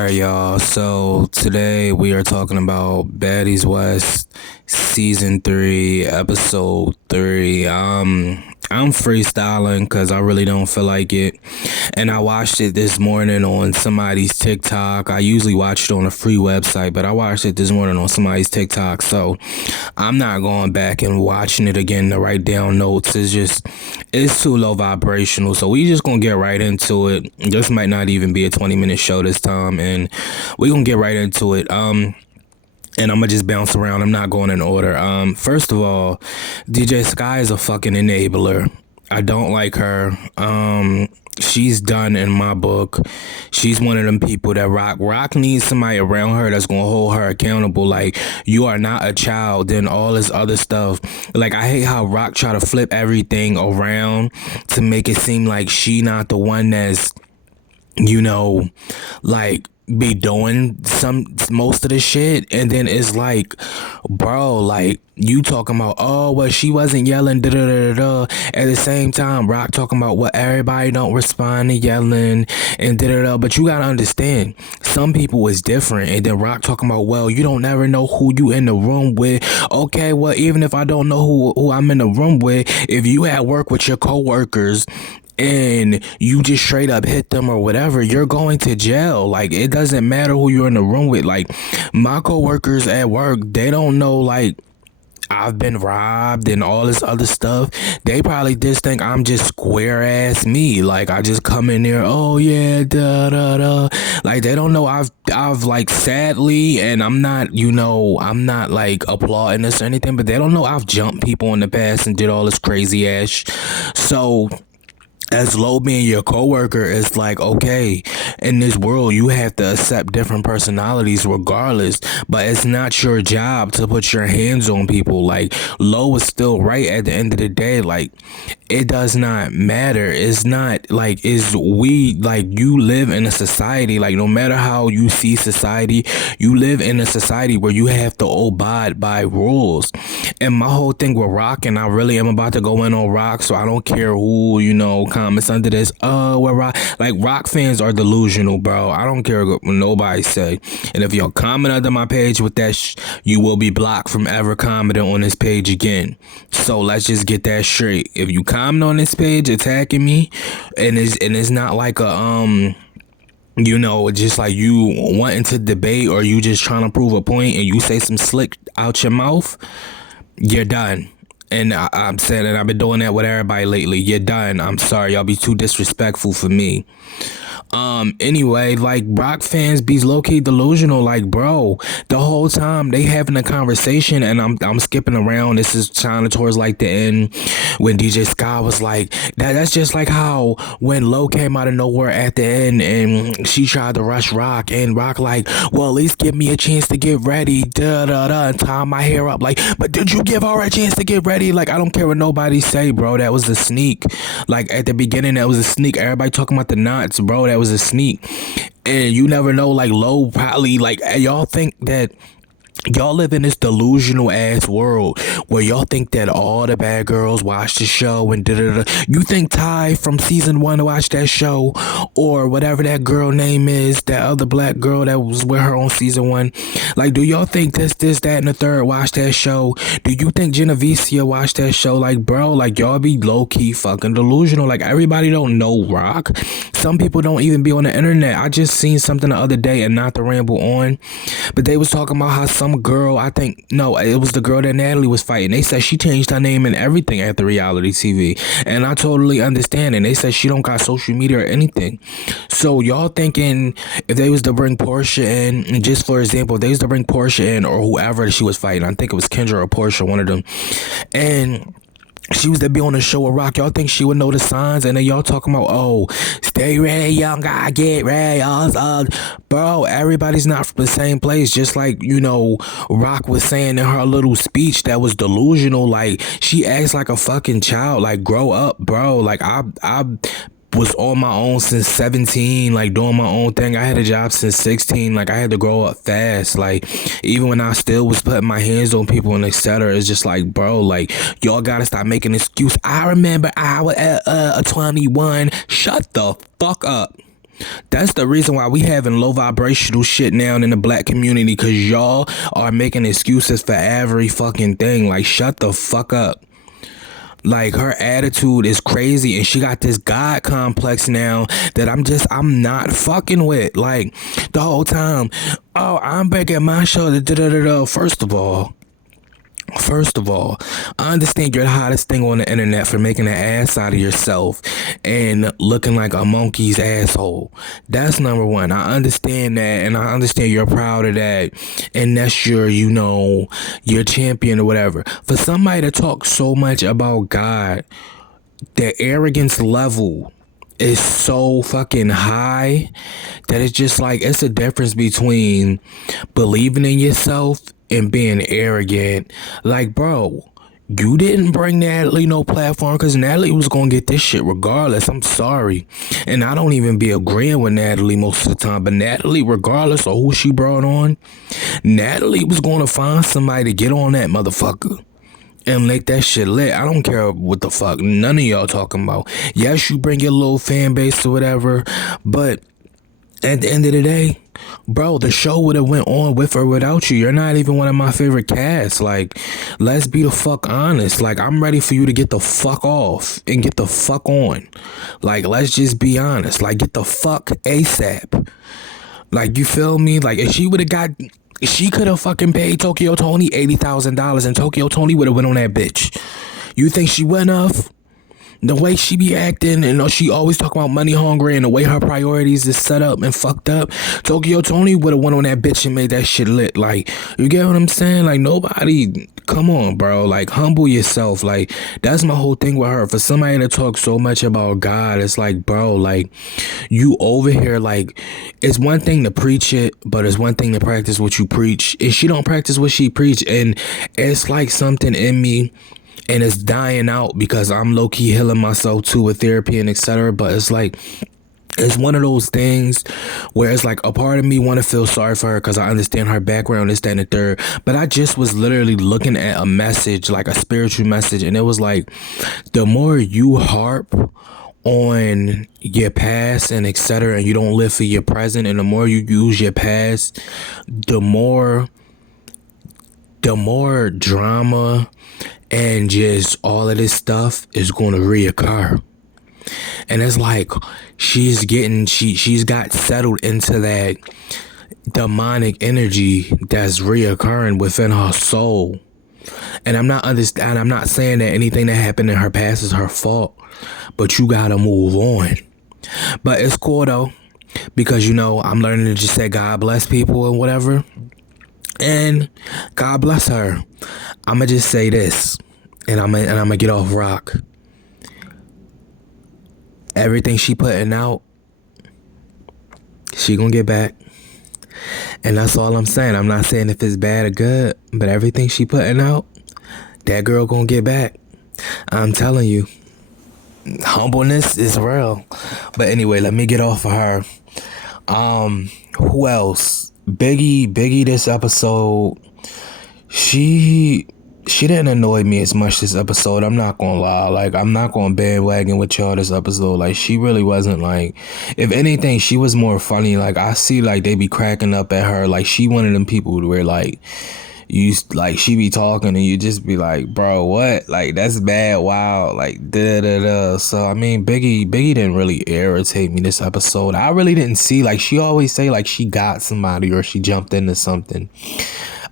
Alright, y'all. So today we are talking about Baddies West season 3, episode 3. I'm freestyling because I really don't feel like it, and I watched it this morning on somebody's TikTok. I usually watch it on a free website, but I watched it this morning on somebody's TikTok. So I'm not going back and watching it again to write down notes. It's too low vibrational. So we just gonna get right into it. This might not even be a 20-minute show this time, and we gonna get right into it. And I'm gonna just bounce around. I'm not going in order. First of all, DJ Sky is a fucking enabler. I don't like her. She's done in my book. She's one of them people that Rock needs somebody around her that's gonna hold her accountable. Like, you are not a child, then all this other stuff. Like, I hate how Rock try to flip everything around to make it seem like she not the one that's, like, be doing most of the shit. And then it's like, bro, like, you talking about, oh, well, she wasn't yelling, da da da da. At the same time, Rock talking about what everybody don't respond to yelling and da da da. But you gotta understand, some people is different. And then Rock talking about, well, you don't never know who you in the room with. Okay, well, even if I don't know who I'm in the room with, if you at work with your coworkers and you just straight up hit them or whatever, you're going to jail. Like, it doesn't matter who you're in the room with. Like, my coworkers at work, they don't know, like, I've been robbed and all this other stuff. They probably just think I'm just square ass me. Like, I just come in there, oh yeah, da da da. Like, they don't know I've like, sadly, and I'm not, I'm not like applauding this or anything, but they don't know I've jumped people in the past and did all this crazy ass. So as low being your coworker, it's like, okay, in this world you have to accept different personalities regardless, but it's not your job to put your hands on people. Like, low is still right at the end of the day. Like, it does not matter. It's not like, you live in a society, like, no matter how you see society, you live in a society where you have to abide by rules. And my whole thing with Rock, and I really am about to go in on Rock, so I don't care who, comments under this, where Rock, like, Rock fans are delusional, bro. I don't care what nobody say. And if y'all comment under my page with that you will be blocked from ever commenting on this page again. So let's just get that straight. If you comment on this page attacking me, and it's not like a just like you wanting to debate, or you just trying to prove a point, and you say some slick out your mouth, you're done. And I'm saying that I've been doing that with everybody lately. You're done. I'm sorry. Y'all be too disrespectful for me. Anyway, like, Rock fans be low-key delusional. Like, bro, the whole time they having a conversation, and I'm skipping around. This is kind of towards like the end when DJ Sky was like, that's just like how when Low came out of nowhere at the end and she tried to rush Rock, and Rock like, well, at least give me a chance to get ready, da da da, and tie my hair up. Like, but did you give her a chance to get ready? Like, I don't care what nobody say, bro. That was a sneak. Like, at the beginning, that was a sneak. Everybody talking about the knots, bro. That was a sneak. And you never know, like, Low probably, like, y'all think that y'all live in this delusional ass world where y'all think that all the bad girls watch the show and da-da-da. You think Ty from season 1 watched that show, or whatever that girl name is, that other black girl that was with her on season 1. Like, do y'all think this, that, and the third watched that show? Do you think Genevicia watched that show? Like, bro, like, y'all be low-key fucking delusional. Like, everybody don't know Rock. Some people don't even be on the internet. I just seen something the other day, and not to ramble on, but they was talking about how some girl, it was the girl that Natalie was fighting. They said she changed her name and everything after reality TV, and I totally understand. And they said she don't got social media or anything. So y'all thinking if they was to bring Portia in, and just for example, if they was to bring Portia in, or whoever she was fighting, I think it was Kendra or Portia, one of them, and she was to be on the show with Rock, y'all think she would know the signs? And then y'all talking about, oh, stay ready, young guy, get ready. Bro, everybody's not from the same place. Just like, Rock was saying in her little speech that was delusional. Like, she acts like a fucking child. Like, grow up, bro. Like, I was on my own since 17, like, doing my own thing. I had a job since 16. Like, I had to grow up fast. Like, even when I still was putting my hands on people and etc., it's just like, bro, like, y'all gotta stop making excuse. I remember I was at 21. Shut the fuck up. That's the reason why we having low vibrational shit now in the black community, because y'all are making excuses for every fucking thing. Like, shut the fuck up. Like, her attitude is crazy, and she got this God complex now that I'm not fucking with. Like, the whole time, oh, I'm back at my show. Da, da, da, da. First of all, I understand you're the hottest thing on the internet for making an ass out of yourself and looking like a monkey's asshole. That's number one. I understand that, and I understand you're proud of that, and that's your champion or whatever. For somebody to talk so much about God, the arrogance level is so fucking high that it's just like, it's a difference between believing in yourself and being arrogant. Like, bro, you didn't bring Natalie no platform because Natalie was gonna get this shit regardless. I'm sorry. And I don't even be agreeing with Natalie most of the time, but Natalie, regardless of who she brought on, Natalie was gonna find somebody to get on that motherfucker and make that shit lit. I don't care what the fuck none of y'all talking about. Yes, you bring your little fan base or whatever, but at the end of the day, bro, the show would have went on with or without you. You're not even one of my favorite casts. Like, let's be the fuck honest. Like, I'm ready for you to get the fuck off and get the fuck on. Like, let's just be honest. Like, get the fuck ASAP. Like, you feel me? Like, if she could have fucking paid Tokyo Tony $80,000 and Tokyo Tony would have went on that bitch. You think she went off? The way she be acting, and she always talk about money hungry, and the way her priorities is set up and fucked up, Tokyo Tony would have went on that bitch and made that shit lit. Like, you get what I'm saying? Like, nobody, come on, bro. Like, humble yourself. Like, that's my whole thing with her. For somebody to talk so much about God, it's like, bro, like, you over here, like, it's one thing to preach it, but it's one thing to practice what you preach. And she don't practice what she preach, and it's like something in me, and it's dying out because I'm low-key healing myself too with therapy and etc. But it's like, it's one of those things where it's like a part of me want to feel sorry for her because I understand her background, this, that, and the third. But I just was literally looking at a message, like a spiritual message, and it was like, the more you harp on your past and etc., and you don't live for your present, and the more you use your past, the more drama and just all of this stuff is going to reoccur. And it's like, she's got settled into that demonic energy that's reoccurring within her soul. And I'm not saying that anything that happened in her past is her fault, but you gotta move on. But it's cool though, because I'm learning to just say God bless people and whatever. And God bless her. I'ma just say this, and I'm gonna get off rock. Everything she putting out, she gonna get back. And that's all I'm saying. I'm not saying if it's bad or good, but everything she putting out, that girl gonna get back. I'm telling you, humbleness is real. But anyway, let me get off of her. Who else? Biggie this episode, she didn't annoy me as much this episode. I'm not gonna lie. Like, I'm not gonna bandwagon with y'all this episode. Like, she really wasn't, like, if anything, she was more funny. Like, I see, like, they be cracking up at her. Like, she one of them people where, like, she be talking and you just be like, bro, what? Like, that's bad. Wow. Like, da. So, I mean, Biggie didn't really irritate me this episode. I really didn't see, like, she always say, like, she got somebody or she jumped into something.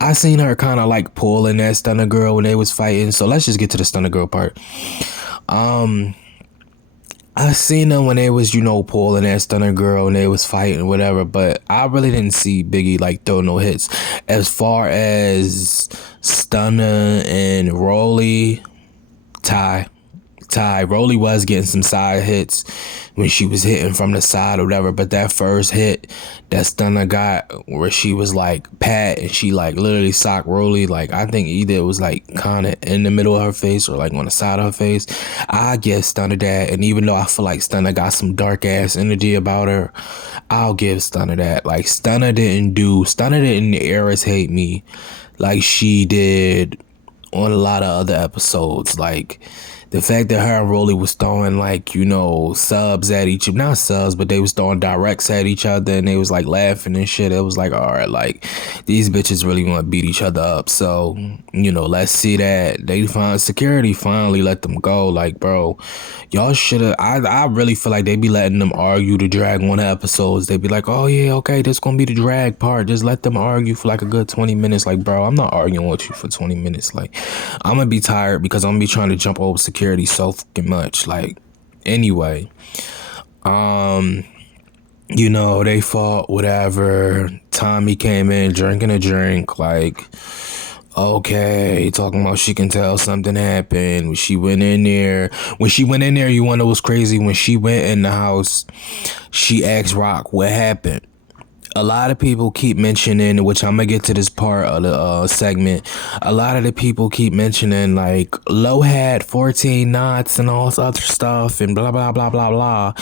I seen her kind of, like, pulling that stunner girl when they was fighting. So, let's just get to the stunner girl part. I seen them when they was, pulling that stunner girl and they was fighting, whatever. But I really didn't see Biggie, like, throw no hits. As far as Stunner and Rolly, Rolly was getting some side hits when she was hitting from the side or whatever. But that first hit that Stunner got, where she was like pat and she like literally socked Rolly, like, I think either it was like kind of in the middle of her face or like on the side of her face. I give Stunner that. And even though I feel like Stunner got some dark ass energy about her, I'll give Stunner that. Like, Stunner didn't irritate me like she did on a lot of other episodes. Like, The fact that her and Rolly was throwing like, subs at each other, not subs, but they was throwing directs at each other and they was like laughing and shit. It was like, all right, like these bitches really want to beat each other up. So, let's see that. They find security finally let them go. Like, bro, y'all should have. I really feel like they be letting them argue to drag one episodes. They be like, oh yeah, okay, this gonna be the drag part. Just let them argue for like a good 20 minutes. Like, bro, I'm not arguing with you for 20 minutes. Like, I'm gonna be tired because I'm gonna be trying to jump over security so fucking much. Like, anyway, they fought, whatever. Tommy came in drinking a drink, like, okay, talking about she can tell something happened. When she went in there, you wanna know what's crazy? When she went in the house, she asked Rock what happened. A lot of people keep mentioning, which I'm gonna get to this part of the segment. A lot of the people keep mentioning like Low had 14 knots and all this other stuff and blah blah blah blah blah.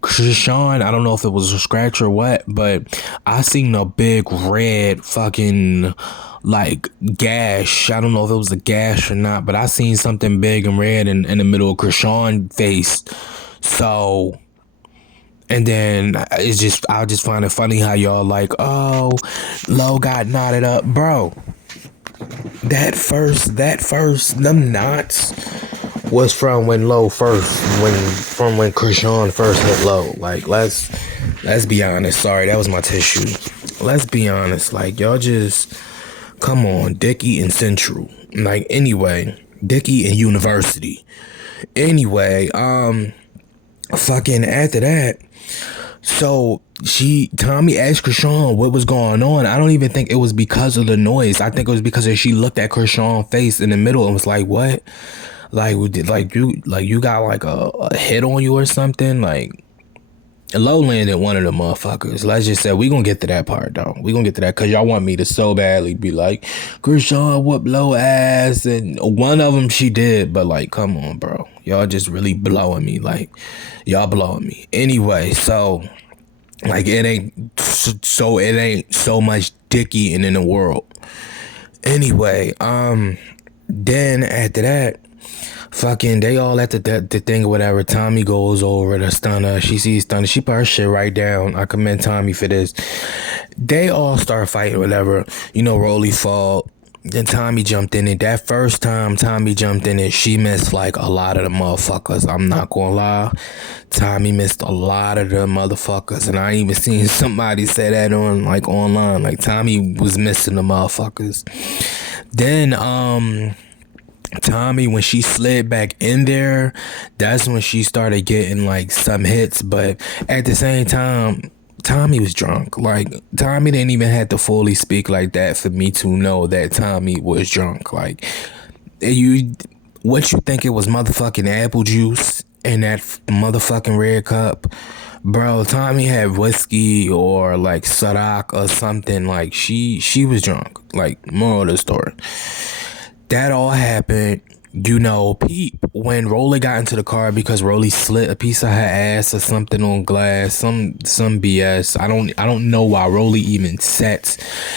Krishan, I don't know if it was a scratch or what, but I seen a big red fucking like gash. I don't know if it was a gash or not, but I seen something big and red in the middle of Krishan's face. So, and then I just find it funny how y'all like, oh, Low got knotted up, bro. That first, them knots was from when Krishan first hit Low. Like, let's be honest. Sorry, that was my tissue. Let's be honest. Like, y'all just, come on, Dickie and Central. Like, anyway, Dickie and University. Anyway, fucking after that, so Tommy asked Krishan what was going on. I don't even think it was because of the noise. I think it was because she looked at Krishan's face in the middle and was like, what? Like, you got like a hit on you or something? Like, Low landed one of the motherfuckers. Let's just say we gonna get to that part though. We gonna get to that because y'all want me to so badly be like, Krishan whooped Low ass, and one of them she did, but like, come on, bro. Y'all just really blowing me. Like, y'all blowing me. Anyway, so like it ain't so much Dickie in the world. Anyway, then after that, fucking, they all at the thing or whatever. Tommy goes over to Stunner. She sees Stunner. She put her shit right down. I commend Tommy for this. They all start fighting, whatever. Rolly fought. Then Tommy jumped in it. That first time Tommy jumped in it, she missed like a lot of the motherfuckers. I'm not gonna lie. Tommy missed a lot of the motherfuckers. And I even seen somebody say that on like online. Like, Tommy was missing the motherfuckers. Then, Tommy, when she slid back in there, that's when she started getting like some hits. But at the same time, Tommy was drunk. Like, Tommy didn't even have to fully speak like that for me to know that Tommy was drunk. Like, what you think it was motherfucking apple juice in that motherfucking red cup? Bro, Tommy had whiskey or like Ciroc or something. Like, she was drunk. Like, moral of the story. That all happened, Peep, when Rolly got into the car because Rolly slit a piece of her ass or something on glass, some BS. I don't know why Rolly even sets.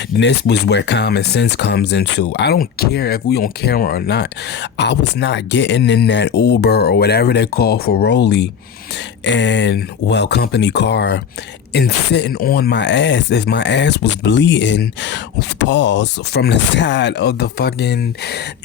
This was where common sense comes into. I don't care if we on camera or not. I was not getting in that Uber or whatever they call for Rolly and company car and sitting on my ass if my ass was bleeding, pause, from the side of the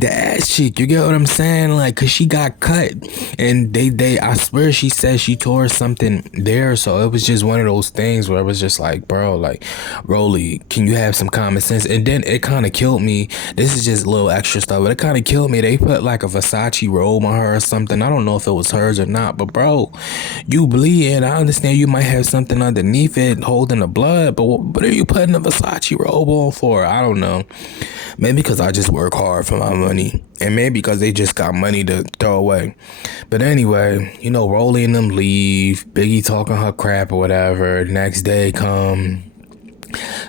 ass cheek. You get what I'm saying? Like, cause she got cut and I swear she said she tore something there. So it was just one of those things where it was just like, bro, like, Rolly, can you have some common sense? And then it kind of killed me. This is just a little extra stuff, but it kind of killed me. They put like a Versace robe on her or something. I don't know if it was hers or not, but bro, you bleeding. I understand you might have something underneath it holding the blood, but what are you putting a Versace robe on for? I don't know. Maybe because I just work hard for my money, and maybe because they just got money to throw away. But anyway, Rolly and them leave. Biggie talking her crap or whatever. Next day come,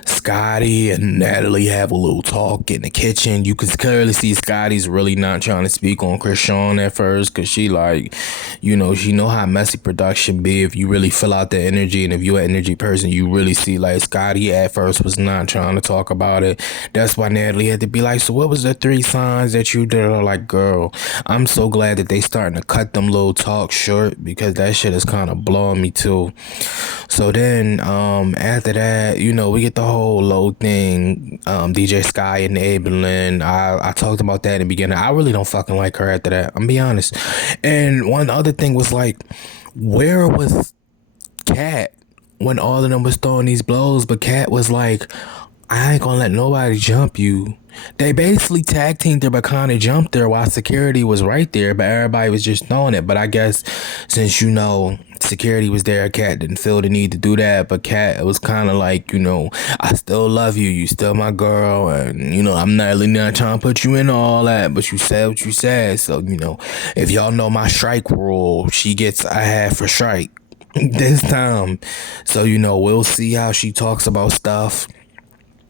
Scotty and Natalie have a little talk in the kitchen. You can clearly see Scotty's really not trying to speak on Krishan at first, because she like, she know how messy production be if you really fill out the energy, and if you're an energy person, you really see like Scotty at first was not trying to talk about it. That's why Natalie had to be like, so what was the 3 signs that you did? Like, girl, I'm so glad that they starting to cut them little talks short, because that shit is kind of blowing me too. So then, after that, we get the whole low thing. DJ Sky enabling. I talked about that in the beginning. I really don't fucking like her after that. I'm be honest. And one other thing was like, where was Kat when all of them was throwing these blows? But Kat was like, I ain't gonna let nobody jump you. They basically tag teamed her but kind of jumped her while security was right there, but everybody was just throwing it. But I guess since security was there, Kat didn't feel the need to do that. But Kat was kind of like, I still love you. You still my girl, and I'm not really not trying to put you in all that. But you said what you said, so if y'all know my strike rule, she gets a half for strike this time. So we'll see how she talks about stuff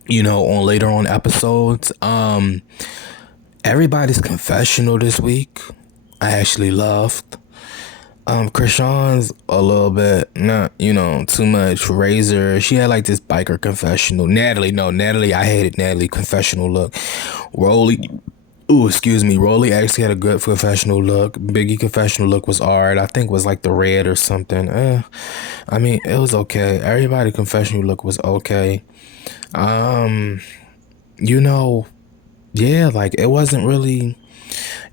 on later on episodes. Everybody's confessional this week I actually loved. Krishan's a little bit not, too much razor. She had like this biker confessional. Natalie, I hated Natalie confessional look. Rolly actually had a good confessional look. Biggie confessional look was alright. I think it was like the red or something. I mean, it was okay. Everybody confessional look was okay. Yeah, like it wasn't really,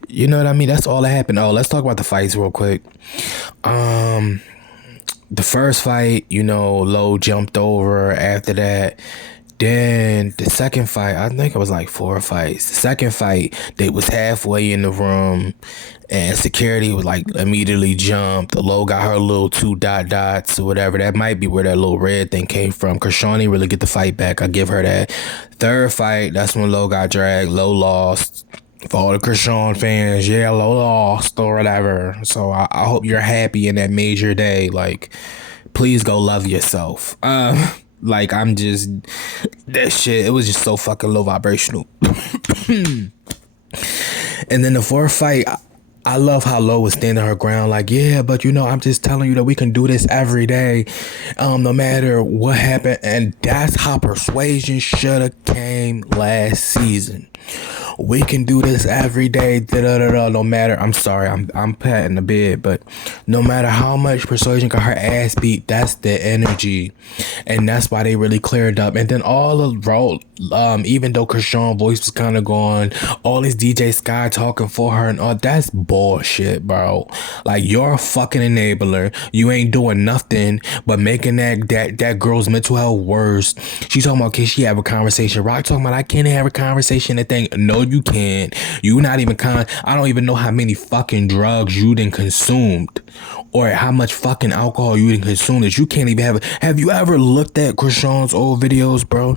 you know what I mean? That's all that happened. Oh, let's talk about the fights real quick. The first fight, Low jumped over. After that, then the second fight, I think it was like 4 fights. The second fight, they was halfway in the room, and security was like immediately jumped. The Low got her little 2 dots or whatever. That might be where that little red thing came from. Krishan didn't really get the fight back. I give her that. Third fight, that's when Low got dragged. Low lost. For all the Krishan fans, yeah, Low lost or whatever. So I hope you're happy in that major day. Like, please go love yourself. Like, I'm just, that shit, it was just so fucking low vibrational. And then the fourth fight, I love how Low was standing her ground, like, yeah, but I'm just telling you that we can do this every day, no matter what happened. And that's how Persuasion should have came last season. We can do this every day, no matter, I'm sorry, I'm patting the bed, but no matter how much Persuasion got her ass beat, that's the energy. And that's why they really cleared up. And then all of road, even though Krishan's voice was kind of gone, all this DJ Sky talking for her and all, that's bullshit, bro. Like, you're a fucking enabler. You ain't doing nothing but making that girl's mental health worse. She talking about, can she have a conversation? Rock talking about, I can't have a conversation and think, no, you can't. You not even I don't even know how many fucking drugs you done consumed, or how much fucking alcohol you done consumed, that you can't even have you ever looked at Krishan's old videos, bro?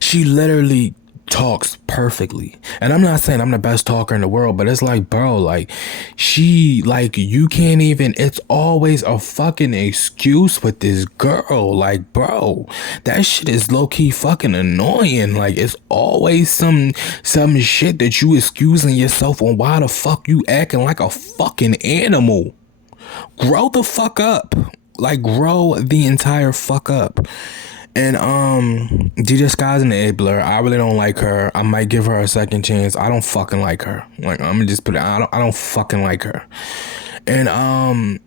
She literally talks perfectly. And I'm not saying I'm the best talker in the world, but it's like, bro, like, she, like, you can't even, it's always a fucking excuse with this girl. Like, bro, that shit is low-key fucking annoying. Like, it's always some shit that you excusing yourself on. Why the fuck you acting like a fucking animal? Grow the fuck up. Like, grow the entire fuck up. And DJ Sky's an enabler. I really don't like her. I might give her a second chance. I don't fucking like her. Like, I'm gonna just put it, I don't fucking like her. And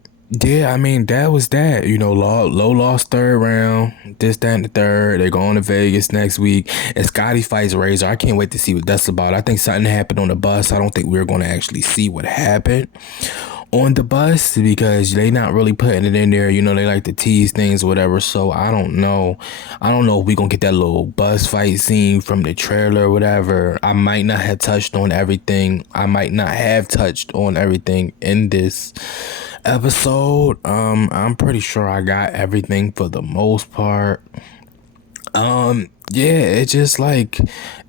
yeah, I mean, that was that. Low lost third round. This, that, and the third. They're going to Vegas next week. And Scotty fights Razor. I can't wait to see what that's about. I think something happened on the bus. I don't think we're going to actually see what happened on the bus, because they not really putting it in there. They like to tease things or whatever. So I don't know if we gonna get that little bus fight scene from the trailer or whatever. I might not have touched on everything. In this episode. I'm pretty sure I got everything for the most part. Yeah, it's just like,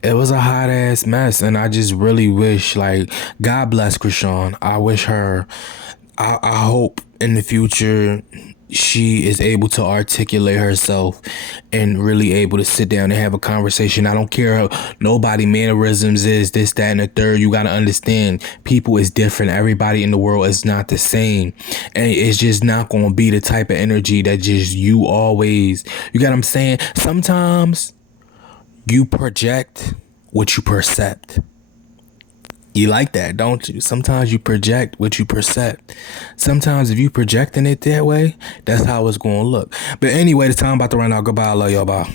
it was a hot ass mess, and I just really wish, like, God bless Krishan. I wish her, I hope in the future, she is able to articulate herself and really able to sit down and have a conversation. I don't care how nobody mannerisms is this, that, and the third. You got to understand people is different. Everybody in the world is not the same. And it's just not going to be the type of energy that just you always, you got what I'm saying? Sometimes you project what you percept. You like that, don't you? Sometimes you project what you percept. Sometimes if you projecting it that way, that's how it's going to look. But anyway, the time about to run out. Goodbye. I love y'all. Bye.